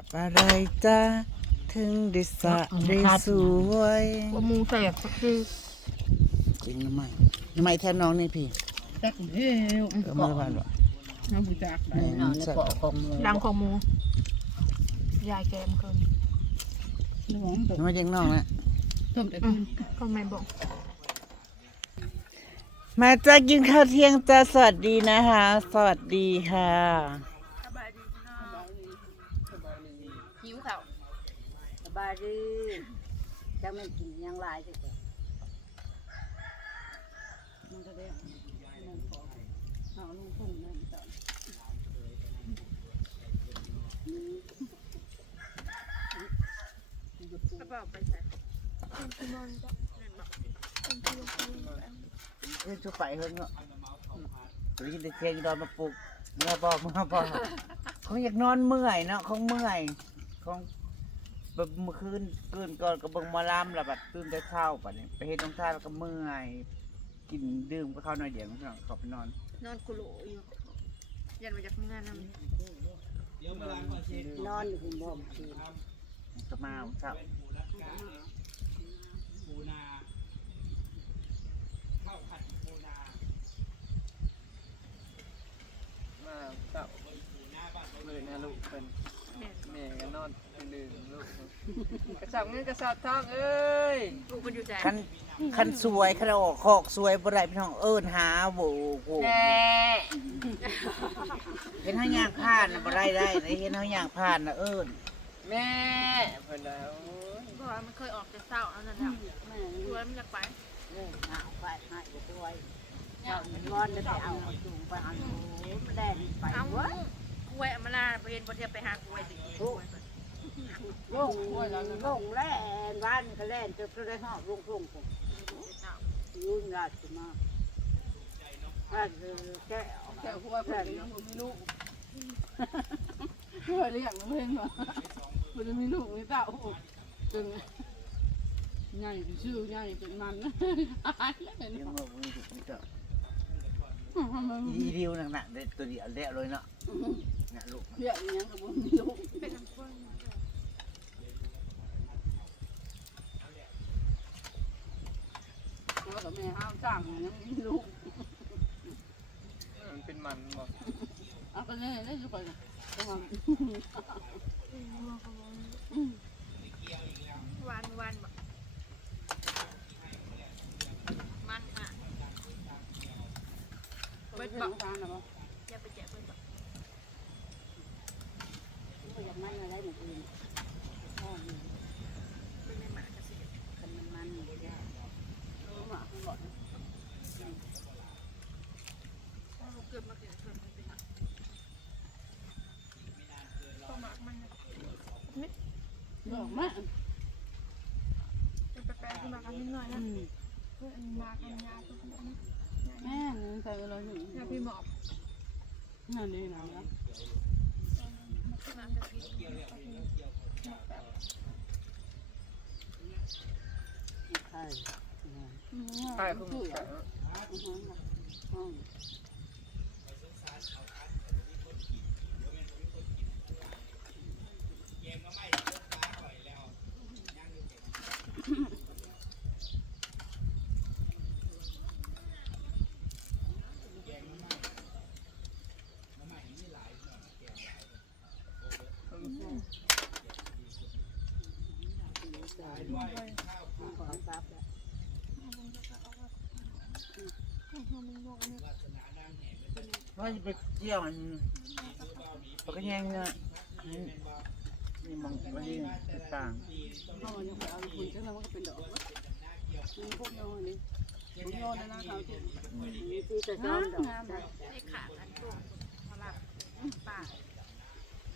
กับอะไรจ้าถึงได้สะได้สวยว่ามูแสบคือจริงน้ำไม้น้ำไม้แทนน้องนี่พี่จักเฮ้ยเออมาบ้านวะน้ำผู้จักได้แม่นอนนในสักเกาะของหมูดังของหมูยายแกมเกินน้องตกน้ำไม้ยังน้องนะต้มแต่อืคืมนก็ไม่บอกมาจ้ากินข้าวเที่ยงจ้าสวัสดีนะคะ สวัสดีค่ะ หิวเขา สบาย ดีจะไม่กินยังหลายจังเลยมันก็ได้นั่นพอเอาลุงพุ่งนั่นต่อกระเป๋าไปใส่เฮ้ยชุบไปเฮ้ยเนาะตัวนี้เด็กเพียงดอนมาปลุกเมื่อบอกเมื่อบอกเขาอยากนอนเมื่อยเนาะเขาเมื่อยเขา เมื่อคืนคืนก่อนก็เบิ่งหมาลำแล้วบัดตื่นแต่เช้าบัดนี้ไปเฮ็ดน้องท่าแล้วก็เมื่อยกินดื่มก็เข้าหน่อยเดียวพี่น้องเขาไปนอนนอนกุโหลอยู่ยันมาจากงานนั่นนอนอยู่คุณบ่มคืนก็มาเช้ามาเต่าเลยนะลูกเป็นแม่ก็นอนเป็ นหนึ่งลูกกระสับเงินกระสับทองเอ้ยลูกมันอยู่ใจคันคันสวยคันออกคอกสวยบ่ได้พี่น้องเอิ้นหาโวโวแม่เห็นเฮาย่างผ่านน่ะบ่ได้ได้ได้เห็นเฮาย่างผ่านน่ะเอิ้นแม่เพิ่นแล้วโอ้ยเพราะว่ามันเคยออกจากเศร้าแล้วนั่นแหละแม่ช่วยมันอยากไปเลิกหาไปหายด้วยเอานอนแล้วไปเอาจูงไปเอาหนูแล่นไปเอ้าวะกล้วยเอามาลาไปเห็นพอเทียบไปหากล้วยสิกล้วยก่อน ลงลงแล่นบ้านก็แล่นจนก็ได้หอบลงลงผมยุ่งยากมากถ้าแกแค่หัวเพิ่ยังบ่มีลูกหัวเลี้ยงเพิ่นว่าเพิ่นมีลูกมีเต้าจึงใหญ่ชื่อใหญ่เป็นมันหายแล้วเป็นยังบ่มีสิมีก็มันอีดิวหนักๆได้ตัวเดียวแล้วเลยเนาะเนี่ยลูกเลี้ยงยังก็บ่มีลูก เป็นน้ำข้น ตัวกับแม่ห้ามจ้าง ยังมีลูกมันเป็นมันบ่ เอาไปเลยได้อยู่ก่อนประาณ หวานหวานแบบมันอะ เบิดบอกทานนะบ่ อย่าไปแจกเพิ่นบอก ก็ยังมันอะไรหนึ่งอื่นพ่อมี เป็นในหมากระสิ คันมันมันอยู่ได้ รู้มาข้างบ่อน ลูกเกิดมาเกิดเกิดมันเป็นตัวหมากมัน บอกมาจะไปแปลที่หมากกันนิดหน่อยนะเพื่อนหมากกันยาตัวนี้แม่นึงใส่เราอยู่ยาพี่หมอบนั่นนี่นะหมากกระสิใช่ใช่คุณแม่ข ว่าจะไปเที่ยวมันปกแยงเนาะนี่มองไปที่ต่างเขายังไปเอาคุยจังนั้นมันก็เป็นดอกมีพวกโยนนี่พวกโยนนะเขาที่มีที่จะซ้อมดอกไอ้ขาอันโป่งสลับป่า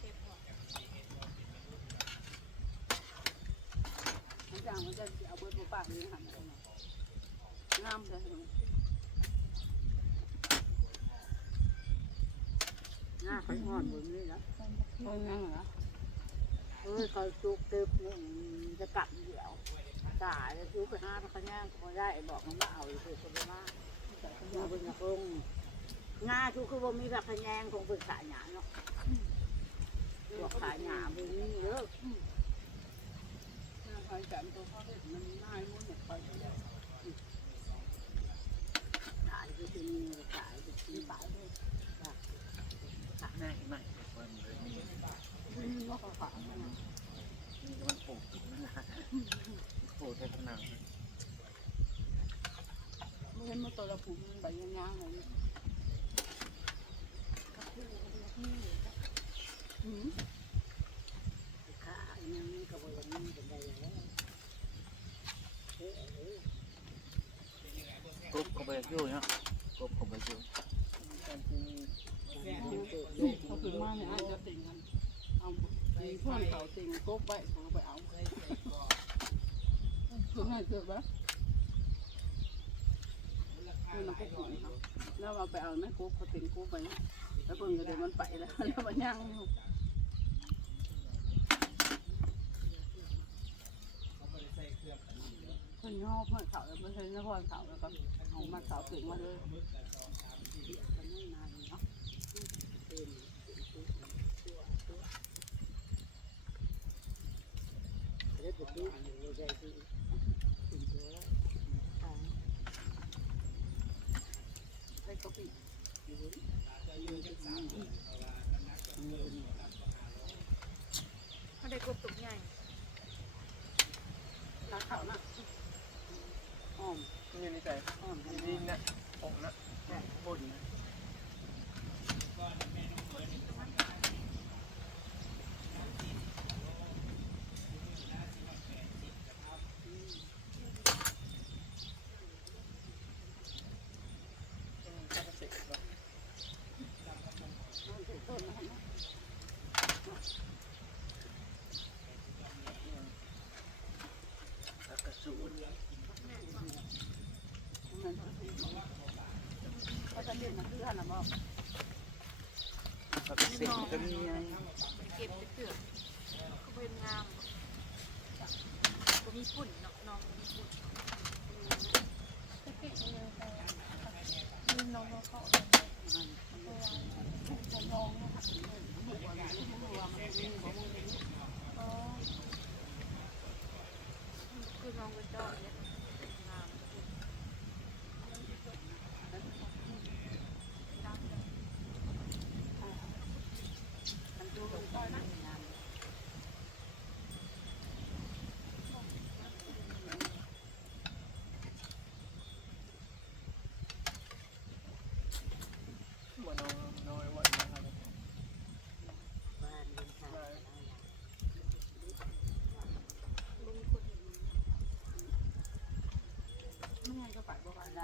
เก็บหัวมันจางมันจะเอาเบิดปากนี่หันงามเลย หน้า เขาหอนบนนี้นะคนยังเหรอเออเขาจุกตึบนี่จะกลับเดี่ยวตายแล้วจุกไปห้าเขาย่งเขาได้บอกมันมาเอาอยู่คือคนละมากมาบนกระพงงาทุกคือว่ามีแบบขยงคงเปรึกษาหยาเนาะตัวขายหยาบุนี้เยอะไปกันตัวเขาเด็ดมันง่ายมุ่นไปก็ได้ ขายก็จะมีขายก็ซื้อขายด้วย ง่ายมากมันมีมีว่าขาฝากนมีมันปลูกปลูกได้ขนาดไม่เห็นมาตัวละผูกมันใบยางๆเนี่ยอืมขายยังมีกบอกยังมีเป็นได้แล้วกบเขาไปอยู่เนาะกบเขาไปอยู่ การที่ เขาขึ้นมาเนี่ยอาจจะติ่งกันเอา ท่อนเขาติงกบไว้เขาไปเอาคือง่ายเกิดปะมันก็ขุนเขาแล้วเราไปเอาแม่กบเขาติงกบไปนะแล้วเพิ่งเดี๋ยวมันไปแล้วแล้วมันย่างคนย่อเพื่อนเขาแล้วเพื่อนนครเขาแล้วก็เอามาเขาติ่งมาเลยมันไม่นานเนาะ เป็นตัวตัวแล้วจะดูอยู่ได้ดีเป็นตัวขาได้กบตุกใหญ่ขาขาวนะอ้อมนี่นี่ใจอ้อมนี่นี่นะผมนะบนนะ ข้าวเสร็จแล้ว แล้วก็สูตร ก็จะเรียนมาคือ หันนะบอกแล้วก็สิ่งก็มีไงเก็บไปเถื่อนก็เป็นงามก็มีฝุ่นเนาะน้องมีฝุ่นคือน้องเป็นดอกเนี่ยงามดำเลย มันน้อยวันนะครับ บ้านมันขาย ไม่งั้นก็ไปบ่ไป หล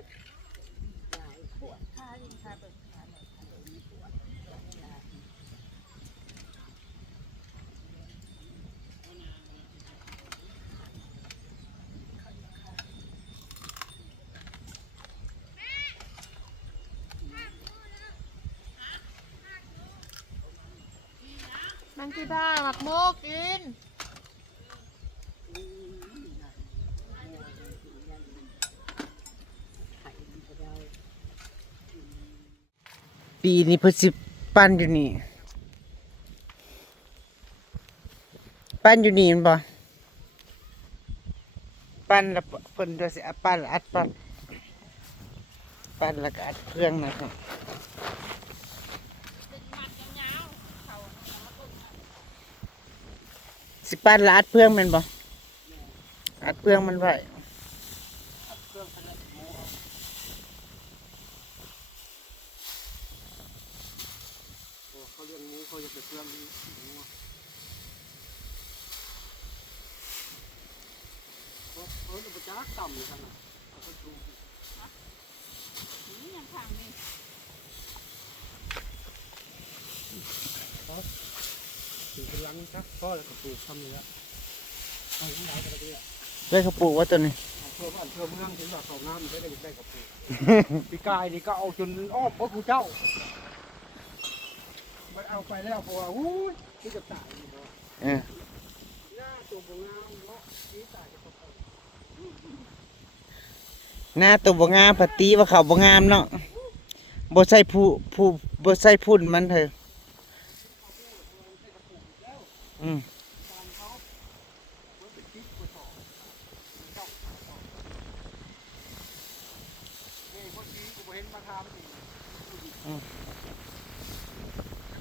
กมันคือบ้าหมักโมกิน ไข่มันก็ได้ ปีนี้เพิ่นสิปั้นอยู่นี่ ปั้นอยู่นี่มันบ่ปั้นแล้วเพิ่นจะสิปั้นล้วอัดปั้นปั้นแล้วก็อัดเครื่องนะครับสิปั้นแล้วอัดเพื่องมันบ่อัดเพื่องมันไว้ เขาเลี้ยงงูเขาจะไปเชื่อมงูเขาเขาจะไปจ้าต่ำเลยขนาดเขาก็ดูนี่ยังขังนี่ถึงกำลังครับพ่อแล้วก็ปลูกทำนี่ละเอาที่ไหนก็ได้อะได้เขาปลูกว่าตัวนี้เอาทั่วบ้านทั่วเมืองถึงว่าเขาน้ำได้ได้ได้กับปลูกปีกายนี่ก็เอาจนอ้อมพระครูเจ้า ไม่เอาไปแล้วเพราะว่าอู้ยที่จะตายอยู่เนาะเออหน้าตัวบงามเนาะที่ตายจะตกหน้าตัวบ่งามปฏิว่าเขาบ่งามเนาะบ่ใส่ผู้ผู้บ่ใส่พุ่นมันเถอะอืม นี่คนที่กูบ่เห็นมาทำนี่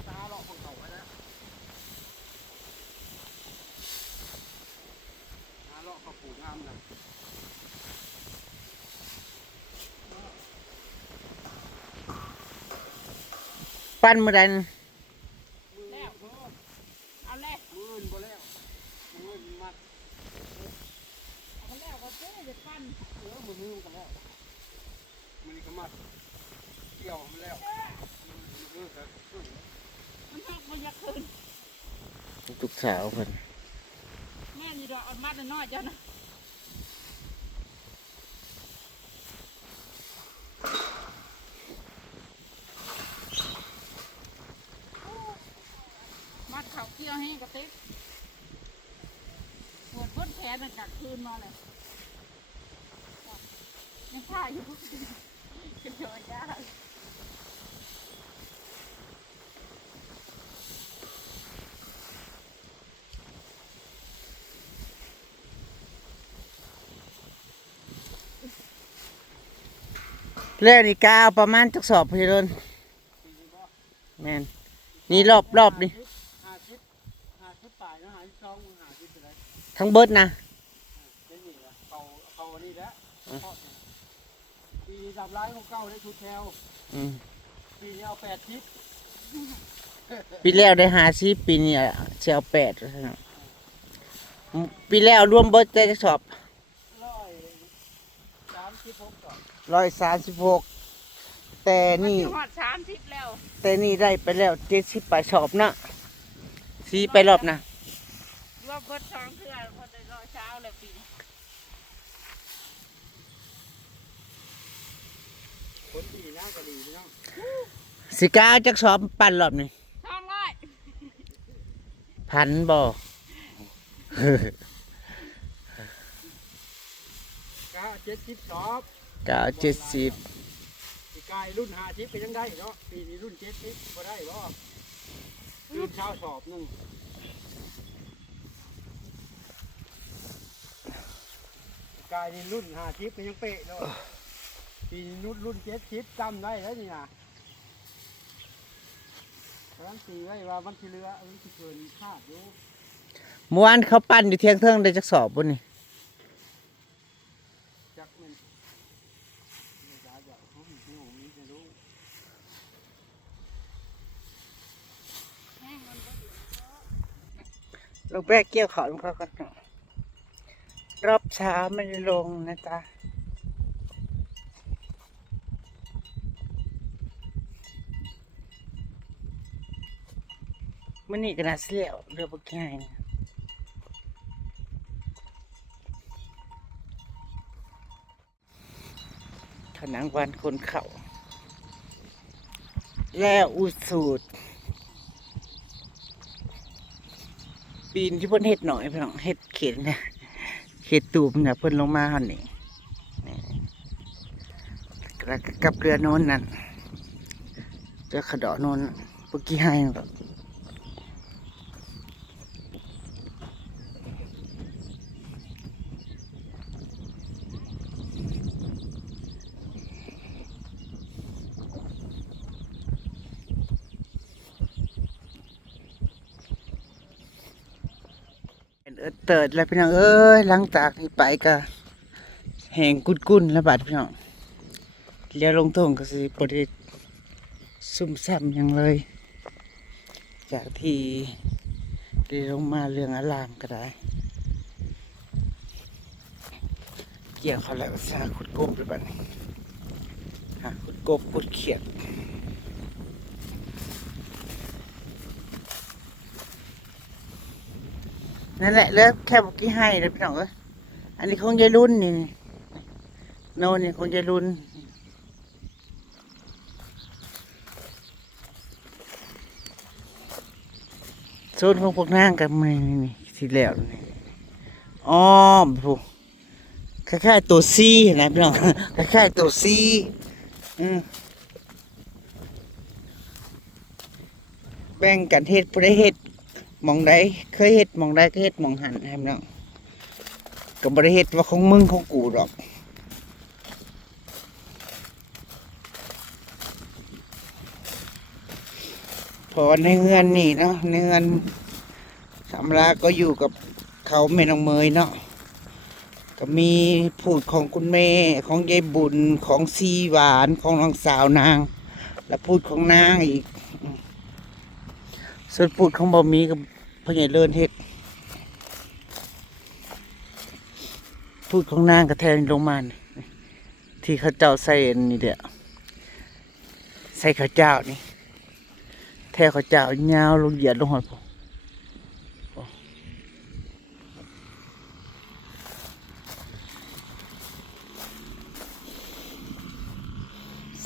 ตาหลอกคนเขาไว้แล้วหาหลอกเขาปลูกงามนะ ปั้นมื้อใดนั่น แล้วเอาแล้ว มื่นบ่แล้วมื่นมัด เอาแล้วก็เจ๊จะปั้น เออมือมือกันแล้วมันนี่ก็มัดเกี่ยวมันแล้วเออครับ มันหัก มันอยากคืนลูกสาวเพิ่น แม่นี่ดอกออนมัดน้อยๆจ้านะมัดเขาเกี่ยวให้กระติกปวดพ้นแผลมันกัดคืนมา เลยยังท่าอยู่กระโดดยากแล้วนี่กาวประมาณจักสอบพี่เดินแม่นนี่รอบรอบนี่หาชิดหาชิ ปีนี้ดับร้ายของเก่าได้ชุดแถวอืมปีนี้เอาแปดชิดปีแล้วได้หาสิปีนี้เชียวแปดว่าซั่นเนาะปีแล้วรวมเบิดได้จักสอบร้อยสามสิบหกก่อนร้อยสามสิบหกแต่นี่หอดสามสิบแล้ว แต่นี่ได้ไปแล้วเจ็ดสิบไปสอบนะสีไปรอบนะรวมเบิดสองเทื่อพอได้ร้อยเช้าเลยปีนี้ คนดีนะก็ดีพี่น้อง สิกาจักสอบปั่นรอบนี่สองร้อยพันบ่ กาเจ็ดสิบสอบเก้าเจ็ดสิบปีกายรุ่นหาชิดไปยังได้เนาะปีนี้รุ่นเจ็ดสิบก็ได้บ่รุ่นเช้าสอบหนึ่งปีกายนี่รุ่นหาชิดไปยังเป๊ะเนาะ ปีนี้รุ่นรุ่นเจ็ดสิบจำได้แล้วนี่นะการันตีไว้ว่ามันที่เหลือมันที่เกินคาดอยู่เมื่อวานเขาปั่นอยู่เที่ยงเทิงได้จักสอบบุนี่จักมันไม่ได้อยากรู้มีที่หูมีจะรู้ลูกแบกเกี่ยวขอลงเขากันเนาะรอบเช้าไม่ได้ลงนะจ๊ะ มันนี่ก็น่าเสียวเรือบุกง่ายนะขนังวันคนเขาแล้วอุสูตรปีนที่เพิ่นเฮ็ดหน่อยเพิ่น้องเฮ็ดเข็นนะเฮ็ดตูมเนี่ยเพิ่นลงมาหั่นนี่นี่กับเรือโน้นนั่นเรือขดอโน้นเมื่อกี้ให้ก็เป็น เติดแล้วพี่น้องเอ้ยหลังจากนี้ไปก็แหงกุนๆแล้วบาดพี่น้องเรือลงทงก็สิบ่ได้ซุ่มซ่ำหยังเลย จากที่ได้ลงมาเรื่องอารามก็ได้ เกี่ยวเขาแล้วซาขุดกบเลยบัดนี้หากุดกบกุดเขียด นั่นแหละแล้วแค่บอกกี้ให้เลยพี่น้องเอ้ยอันนี้ของยายรุ่นนี่โน่นนี่ของยายรุ่นโซนของพวกนางกับมันนี่นี่ที่แล้วนี่อ๋อผูกคล้ายๆตัวซีนะพี่น้องคล้ายๆตัวซีอืมแบ่งกันเฮ็ดผู้ใดเฮ็ด มองใดเคยเฮ็ดมองใดก็เฮ็ดมองหันให้พี่น้องก็บ่ได้เฮ็ดว่าของมึงของกูดอกพอในเงินนี่เนาะในเงินสำราก็อยู่กับเขาแม่น้องเมยเนาะก็มีพูดของคุณแม่ของยายบุญของซีหวานของน้องสาวนาง และพูดของนางอีกส่วนพูดของบ่มีกับ พ่อใหญ่เลินเฮ็ดพูดของนางกับแทนลงมานที่เขาเจ้าใส่นี่เดียวใส่ข้าวเจ้านี่ แท้เขาเจ้ายาวลงเหยียดลงหอดผม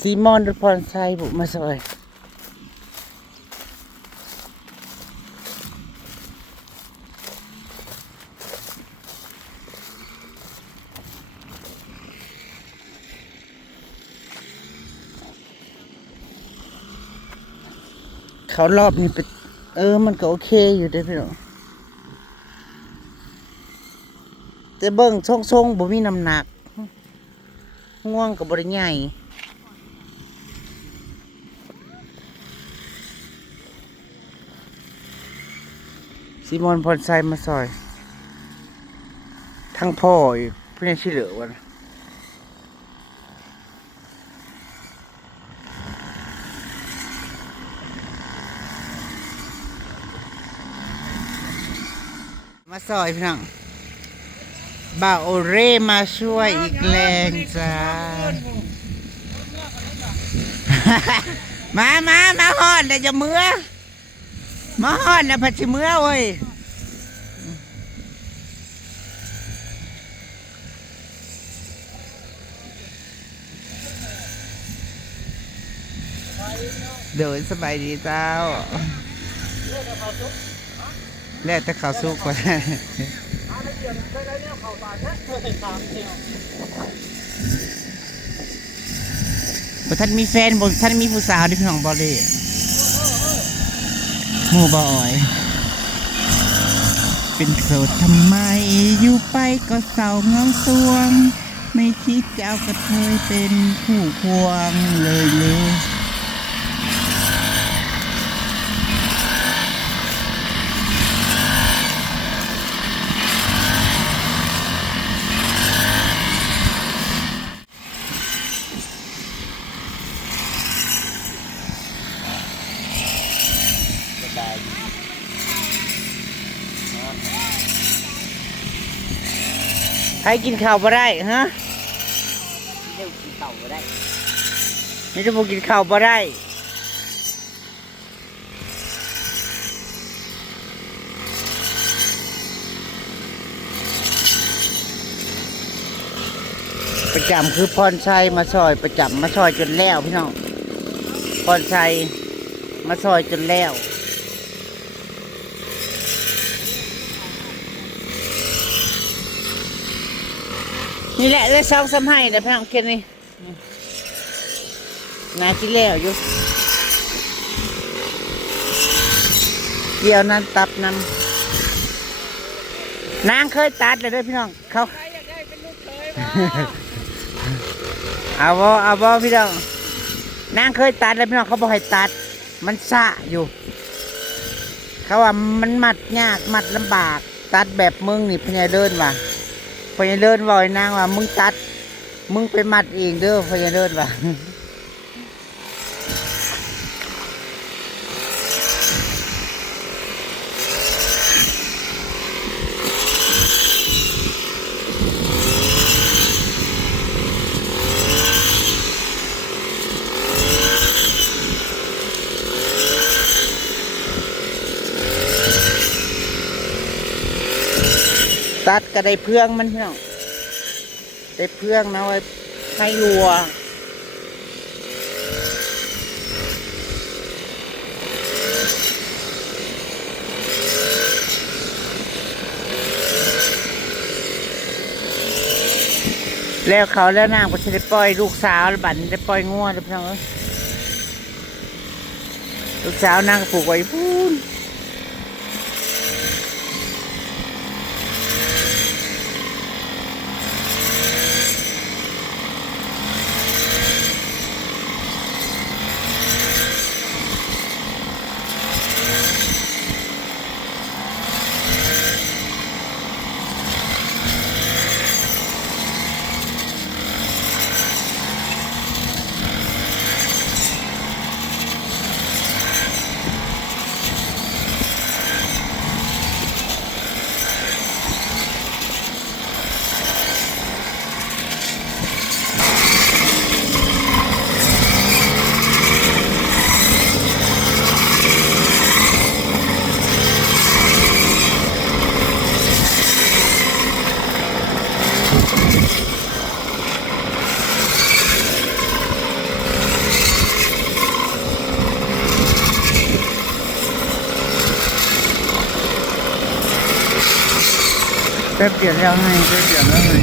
ซีมอนพรไซบุมาสวย เขารอบนี้เป็นเออ มันก็โอเคอยู่เด้พี่น้องแต่เบิ่งทรงๆบ่มีน้ำหนัก ง่วงกับบริใหญ่ซิมอนพรไซมาซอย ทั้งพ่ออีกเพื่อนชื่อเหลือวะนะ ซอยพี่น้องบ่าวโอเร่มาช่วยอีกแรงจ้า มามามาฮอดเดี๋ยวจะเมื่อ มาฮอดนะพัชิเมื่อเว้ยเดินสบายดีเจ้า แล้วแต่เขาวสุกกว่าบ่ท่านมีแฟนบ่ท่านมีผู้สาวที่พี่น้องบ่เลยหมู่บ่อยเป็นโสดทำไมอยู่ไปก็เศร้าเงาสวง ไม่คิดจะเอากระเทยเป็นคู่ควงเลยเลย ใครกินข้าวบ่ได้ฮะเร็วกินเต่าก็ได้ไม่ได้พวกกินข้าวบ่ได้ประจำคือพรชัยมาซอยประจำมาซอยจนแล้วพี่น้องพรชัยมาซอยจนแล้ว นี่แหละเลยซองซ้ำให้แต่พี่น้องเคนนี่นาที่แล้วอยู่เกี่ยวนั้นตับนำนางเคยตัดเลยด้อพี่น้องเขาใครอากได้เป็นลูกเคยบ่เอาบ่เอาบ่พี่น้องนางเคยตัดแล้วพี่น้องเขาบอกให้ตัด มันสะอยู่ เขาว่ามันมัดยากมัดลำบาก ตัดแบบมึงนี่พญายเดินว่ะ พญาเลินบอกนางว่ามึงตัด มึงไปมัดเองเด้อพญาเลินว่ะ ตัดก็ได้เพื่องมันพี่น้องได้เพื่องนะไว้ให้วัวแล้วเขาแล้วนางก็จะได้ปล่อยลูกสาวบันได้ปล่อยงัวแล้วพี่น้องลูกสาวนางก็ผูกไว้พู นแป๊บเดียวแล้วให้แป๊บเดียวแล้วให้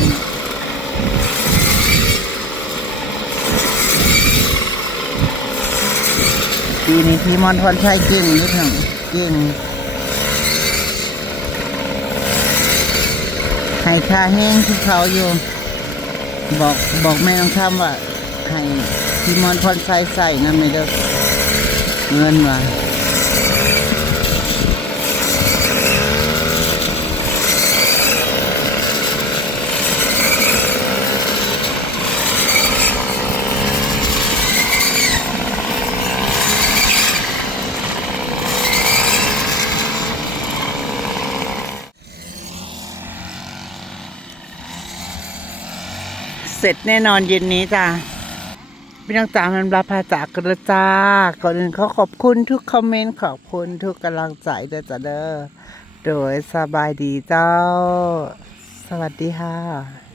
ปีนี้พี่มอนทวันชัยเก่งนิดหนึ่งเก่งให้ค่าแห้งที่เขาอยู่ บอกบอกแม่น้องคำว่าให้พี่มอนทวันชัยใส่นะไม่ได้เงินว่ะ เสร็จแน่นอนเย็นนี้จ้าพี่น้องจ๋ามันรับพาจากระจ้าก่อนอื่นเขาขอบคุณทุกคอมเมนต์ขอบคุณทุกกำลังใจเด้อจ้าเด้อโดยสบายดีเจ้า สวัสดีค่ะ